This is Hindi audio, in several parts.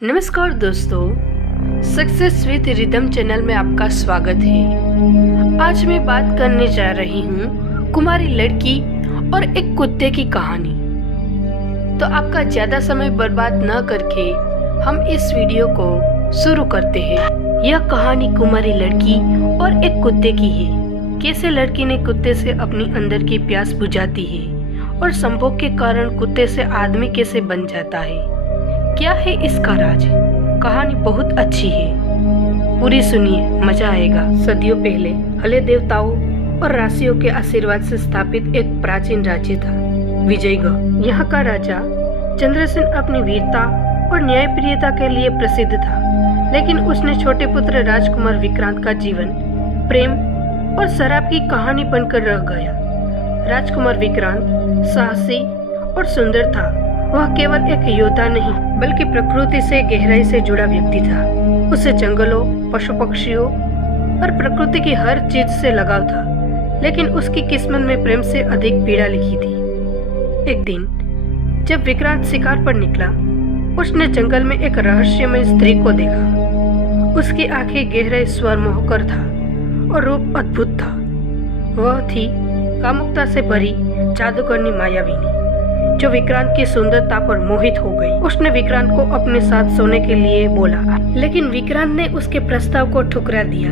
नमस्कार दोस्तों, सक्सेस विद रिदम चैनल में आपका स्वागत है। आज मैं बात करने जा रही हूँ कुमारी लड़की और एक कुत्ते की कहानी। तो आपका ज़्यादा समय बर्बाद न करके हम इस वीडियो को शुरू करते हैं। यह कहानी कुमारी लड़की और एक कुत्ते की है। कैसे लड़की ने कुत्ते से अपनी अंदर की प्यास बुझाती है और संभोग के कारण कुत्ते से आदमी कैसे बन जाता है। क्या है इसका राज। कहानी बहुत अच्छी है, पूरी सुनिए, मजा आएगा। सदियों पहले हले देवताओं और राशियों के आशीर्वाद से स्थापित एक प्राचीन राज्य था, विजयगढ़। यहाँ का राजा चंद्रसेन अपनी वीरता और न्यायप्रियता के लिए प्रसिद्ध था, लेकिन उसने छोटे पुत्र राजकुमार विक्रांत का जीवन प्रेम और शराब की कहानी बनकर रह गया। राजकुमार विक्रांत साहसी और सुंदर था। वह केवल एक योद्धा नहीं बल्कि प्रकृति से गहराई से जुड़ा व्यक्ति था। उसे जंगलों, पशु पक्षियों और प्रकृति की हर चीज से लगाव था, लेकिन उसकी किस्मत में प्रेम से अधिक पीड़ा लिखी थी। एक दिन जब विक्रांत शिकार पर निकला, उसने जंगल में एक रहस्यमय स्त्री को देखा। उसकी आंखें गहरे स्वर मोहकर था और रूप अद्भुत था। वह थी कामुकता से भरी जादूगरनी मायाविनी, जो विक्रांत की सुंदरता पर मोहित हो गई। उसने विक्रांत को अपने साथ सोने के लिए बोला, लेकिन विक्रांत ने उसके प्रस्ताव को ठुकरा दिया।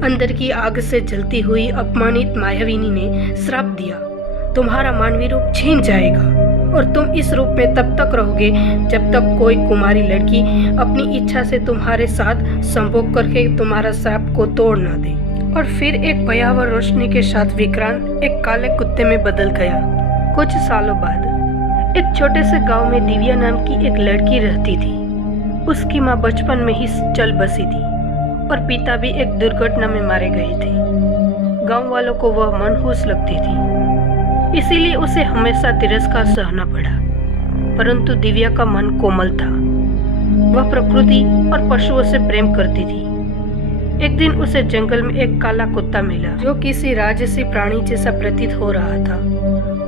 अंदर की आग से जलती हुई अपमानित मायाविनी ने श्राप दिया, तुम्हारा मानवीय रूप छीन जाएगा और तुम इस रूप में तब तक रहोगे जब तक कोई कुमारी लड़की अपनी इच्छा से तुम्हारे साथ संभोग करके तुम्हारा श्राप को तोड़ न दे। और फिर एक भयावह रोशनी के साथ विक्रांत एक काले कुत्ते में बदल गया। कुछ सालों बाद एक छोटे से गांव में दिव्या नाम की एक लड़की रहती थी। उसकी माँ बचपन में ही चल बसी थी और पिता भी एक दुर्घटना में मारे गए थे। गांव वालों को वह मनहूस लगती थी, इसीलिए उसे हमेशा तिरस्कार सहना पड़ा। परंतु दिव्या का मन कोमल था। वह प्रकृति और पशुओं से प्रेम करती थी। एक दिन उसे जंगल में एक काला कुत्ता मिला, जो किसी राजसी प्राणी जैसा प्रतीत हो रहा था।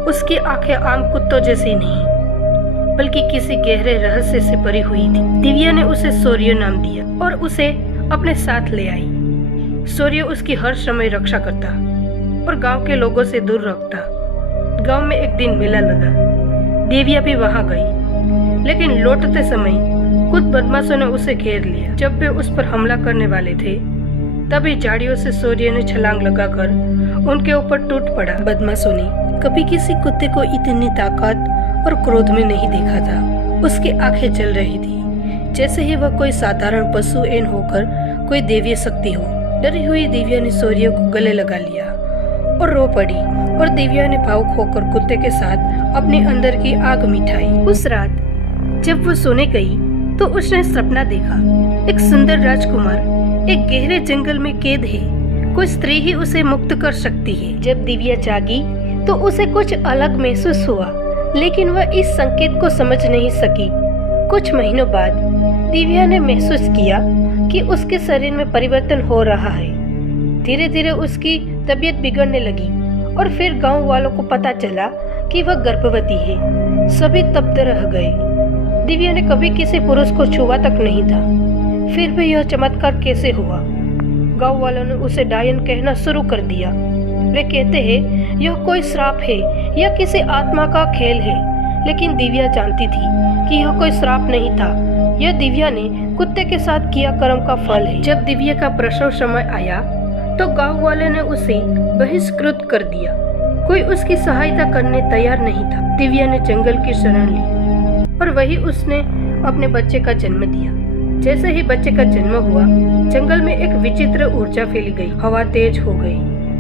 उसकी आंखें आम कुत्तों जैसी नहीं, बल्कि किसी गहरे रहस्य से भरी हुई थी। दिव्या ने उसे सूर्य नाम दिया और उसे अपने साथ ले आई। सूर्य उसकी हर समय रक्षा करता और गांव के लोगों से दूर रखता। गांव में एक दिन मेला लगा। दिव्या भी वहां गई, लेकिन लौटते समय कुछ बदमाशों ने उसे घेर लिया। जब वे उस पर हमला करने वाले थे, तभी झाड़ियों से सूर्य ने छलांग लगाकर उनके ऊपर टूट पड़ा। बदमाशों ने कभी किसी कुत्ते को इतनी ताकत और क्रोध में नहीं देखा था। उसकी आंखें जल रही थी, जैसे ही वह कोई साधारण पशु एन होकर कोई दैवीय शक्ति हो। डरी हुई दिव्या ने सूर्य को गले लगा लिया और रो पड़ी, और दिव्या ने भावुक होकर कुत्ते के साथ अपने अंदर की आग मिठाई। उस रात जब वो सोने गई तो उसने सपना देखा। एक सुंदर राजकुमार एक गहरे जंगल में कैद है। कोई स्त्री ही उसे मुक्त कर सकती है। जब दिव्या जागी तो उसे कुछ अलग महसूस हुआ, लेकिन वह इस संकेत को समझ नहीं सकी। कुछ महीनों बाद दिव्या ने महसूस किया कि उसके शरीर में परिवर्तन हो रहा है। धीरे धीरे उसकी तबीयत बिगड़ने लगी और फिर गांव वालों को पता चला कि वह गर्भवती है। सभी तब्द रह गए। दिव्या ने कभी किसी पुरुष को छुआ तक नहीं था, फिर भी यह चमत्कार कैसे हुआ। गांव वालों ने उसे डायन कहना शुरू कर दिया। वे कहते हैं यह कोई श्राप है या किसी आत्मा का खेल है, लेकिन दिव्या जानती थी कि यह कोई श्राप नहीं था। यह दिव्या ने कुत्ते के साथ किया कर्म का फल है। जब दिव्या का प्रसव समय आया तो गांव वाले ने उसे बहिष्कृत कर दिया। कोई उसकी सहायता करने तैयार नहीं था। दिव्या ने जंगल की शरण ली और वही उसने अपने बच्चे का जन्म दिया। जैसे ही बच्चे का जन्म हुआ, जंगल में एक विचित्र ऊर्जा फैली गई। हवा तेज हो गई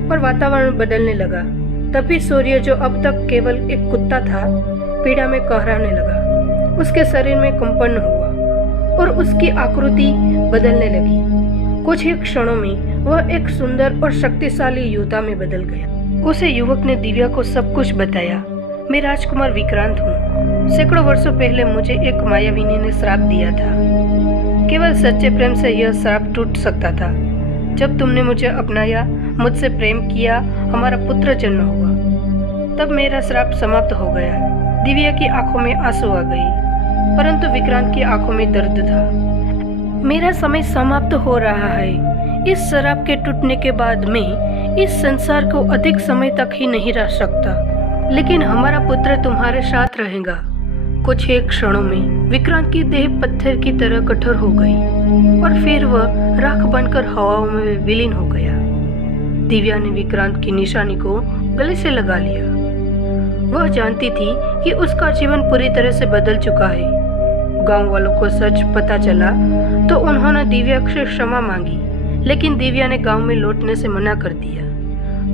और वातावरण बदलने लगा। तभी सूर्य, जो अब तक केवल एक कुत्ता था, पीड़ा में कहराने लगा। उसके शरीर में कंपन हुआ और उसकी आकृति बदलने लगी। कुछ ही क्षणों में वह एक सुंदर और शक्तिशाली योद्धा में बदल गया। उसे युवक ने दिव्या को सब कुछ बताया। मैं राजकुमार विक्रांत हूँ। सैकड़ों वर्षों पहले मुझे एक मायाविनी ने श्राप दिया था। केवल सच्चे प्रेम से यह श्राप टूट सकता था। जब तुमने मुझे अपनाया, मुझसे प्रेम किया, हमारा पुत्र जन्म हुआ, तब मेरा श्राप समाप्त हो गया। दिव्या की आंखों में आंसू आ गई। परंतु विक्रांत की आंखों में दर्द था। मेरा समय समाप्त हो रहा है। इस शराब के टूटने के बाद मैं इस संसार को अधिक समय तक ही नहीं रह सकता, लेकिन हमारा पुत्र तुम्हारे साथ रहेगा। कुछ ही क्षणों में विक्रांत की देह पत्थर की तरह कठोर हो गई और फिर वह राख बनकर हवाओं में विलीन हो गया। दिव्या ने विक्रांत की निशानी को गले से लगा लिया। वह जानती थी कि उसका जीवन पूरी तरह से बदल चुका है। गांव वालों को सच पता चला तो उन्होंने दिव्या से क्षमा मांगी, लेकिन दिव्या ने गांव में लौटने से मना कर दिया।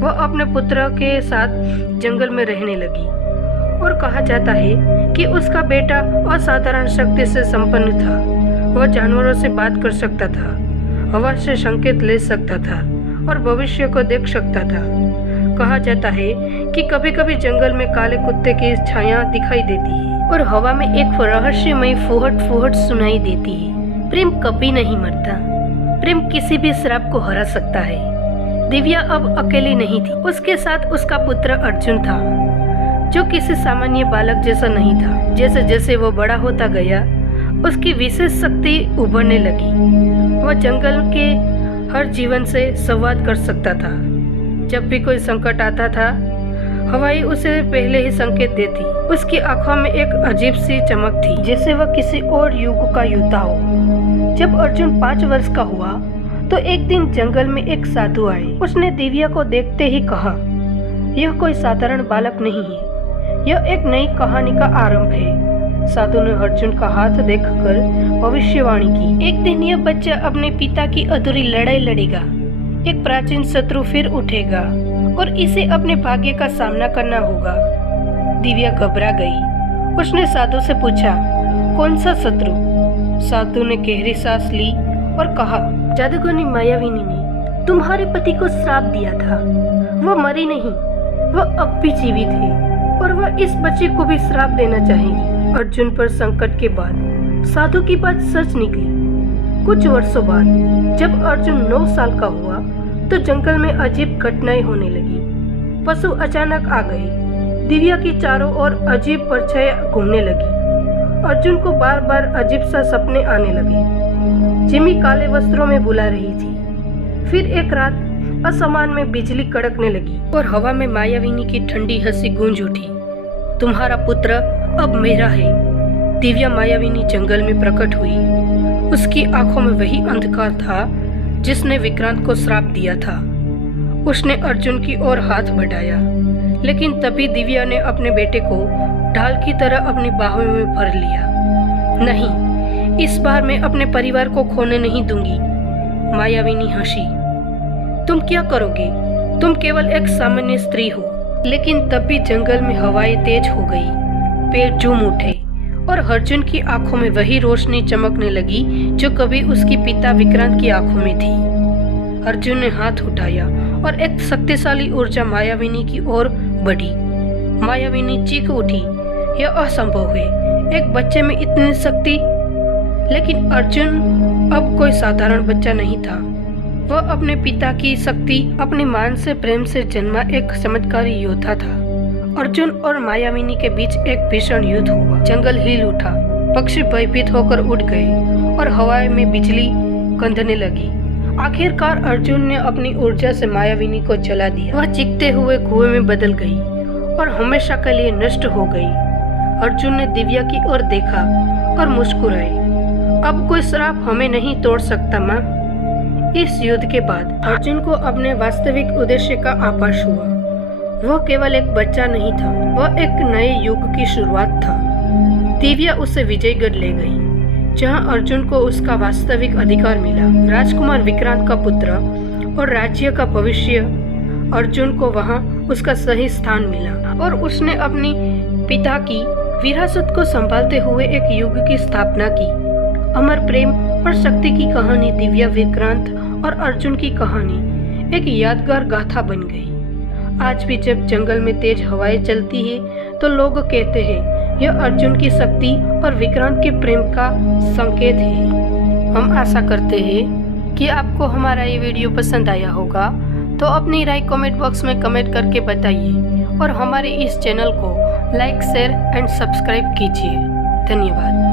वह अपने पुत्र के साथ जंगल में रहने लगी और कहा जाता है कि उसका बेटा असाधारण शक्ति से संपन्न था। वह जानवरों से बात कर सकता था, हवा से संकेत ले सकता था और भविष्य को देख सकता था। कहा जाता है कि कभी कभी जंगल में काले कुत्ते की छाया दिखाई देती है और हवा में एक रहस्यमय फुहट फुहट सुनाई देती है। प्रेम कभी नहीं मरता। प्रेम किसी भी श्राप को हरा सकता है। दिव्या अब अकेली नहीं थी। उसके साथ उसका पुत्र अर्जुन था, जो किसी सामान्य बालक जैसा नहीं था। जैसे जैसे वो बड़ा होता गया, उसकी विशेष शक्ति उभरने लगी। वह जंगल के हर जीवन से संवाद कर सकता था। जब भी कोई संकट आता था, हवाई उसे पहले ही संकेत देती। उसकी आंखों में एक अजीब सी चमक थी, जैसे वह किसी और युग का योद्धा हो। जब अर्जुन 5 वर्ष का हुआ तो एक दिन जंगल में एक साधु आए। उसने दिव्या को देखते ही कहा, यह कोई साधारण बालक नहीं है, यह एक नई कहानी का आरंभ है। साधु ने अर्जुन का हाथ देखकर भविष्यवाणी की, एक दिन यह बच्चा अपने पिता की अधूरी लड़ाई लड़ेगा। एक प्राचीन शत्रु फिर उठेगा और इसे अपने भाग्य का सामना करना होगा। दिव्या घबरा गई। उसने साधु से पूछा, कौन सा शत्रु? साधु ने गहरी सांस ली और कहा, जादूगरनी मायाविनी ने तुम्हारे पति को श्राप दिया था। वह मरी नहीं, वह अब भी जीवित है और वह इस बच्चे को भी श्राप देना चाहेगी। अर्जुन पर संकट के बाद साधु की बात सच निकली। कुछ वर्षों बाद जब अर्जुन 9 साल का हुआ तो जंगल में अजीब घटनाएं होने लगी। पशु अचानक आ गए। दिव्या की चारों ओर अजीब परछाइयां घूमने लगी। अर्जुन को बार बार अजीब सा सपने आने लगे। जिमी काले वस्त्रों में बुला रही थी। फिर एक रात आसमान में बिजली कड़कने लगी और हवा में मायाविनी की ठंडी हंसी गूंज उठी, तुम्हारा पुत्र अब मेरा है। दिव्या मायाविनी जंगल में प्रकट हुई। उसकी आंखों में वही अंधकार था जिसने विक्रांत को श्राप दिया था। उसने अर्जुन की ओर हाथ बढ़ाया, लेकिन तभी दिव्या ने अपने बेटे को ढाल की तरह अपनी बाहों में भर लिया। नहीं, इस बार मैं अपने परिवार को खोने नहीं दूंगी। मायाविनी हंसी, तुम क्या करोगे? तुम केवल एक सामान्य स्त्री हो। लेकिन तब भी जंगल में हवाएं तेज हो गई, पेड़ झूम उठे और अर्जुन की आंखों में वही रोशनी चमकने लगी जो कभी उसके पिता विक्रांत की आंखों में थी। अर्जुन ने हाथ उठाया और एक शक्तिशाली ऊर्जा मायाविनी की ओर बढ़ी। मायाविनी चीख उठी, यह असंभव है, एक बच्चे में इतनी शक्ति। लेकिन अर्जुन अब कोई साधारण बच्चा नहीं था। वह अपने पिता की शक्ति, अपनी मान से प्रेम से जन्मा एक चमत्कारी योद्धा था। अर्जुन और मायाविनी के बीच एक भीषण युद्ध हुआ। जंगल हिल उठा, पक्षी भयभीत होकर उड़ गए और हवाएं में बिजली गंधने लगी। आखिरकार अर्जुन ने अपनी ऊर्जा से मायाविनी को जला दिया। वह चीखते हुए कुएं में बदल गई और हमेशा के लिए नष्ट हो गई। अर्जुन ने दिव्या की ओर देखा और मुस्कुराए, अब कोई श्राप हमें नहीं तोड़ सकता माँ। इस युद्ध के बाद अर्जुन को अपने वास्तविक उद्देश्य का आभास हुआ। वह केवल एक बच्चा नहीं था, वह एक नए युग की शुरुआत था। दिव्या उसे विजयगढ़ ले गई, जहां अर्जुन को उसका वास्तविक अधिकार मिला, राजकुमार विक्रांत का पुत्र और राज्य का भविष्य। अर्जुन को वहां उसका सही स्थान मिला और उसने अपनी पिता की विरासत को संभालते हुए एक युग की स्थापना की। अमर प्रेम और शक्ति की कहानी दिव्या, विक्रांत और अर्जुन की कहानी एक यादगार गाथा बन गई। आज भी जब जंगल में तेज हवाएं चलती है तो लोग कहते हैं यह अर्जुन की शक्ति और विक्रांत के प्रेम का संकेत है। हम आशा करते हैं कि आपको हमारा ये वीडियो पसंद आया होगा, तो अपनी राय कमेंट बॉक्स में कमेंट करके बताइए और हमारे इस चैनल को लाइक, शेयर एंड सब्सक्राइब कीजिए। धन्यवाद।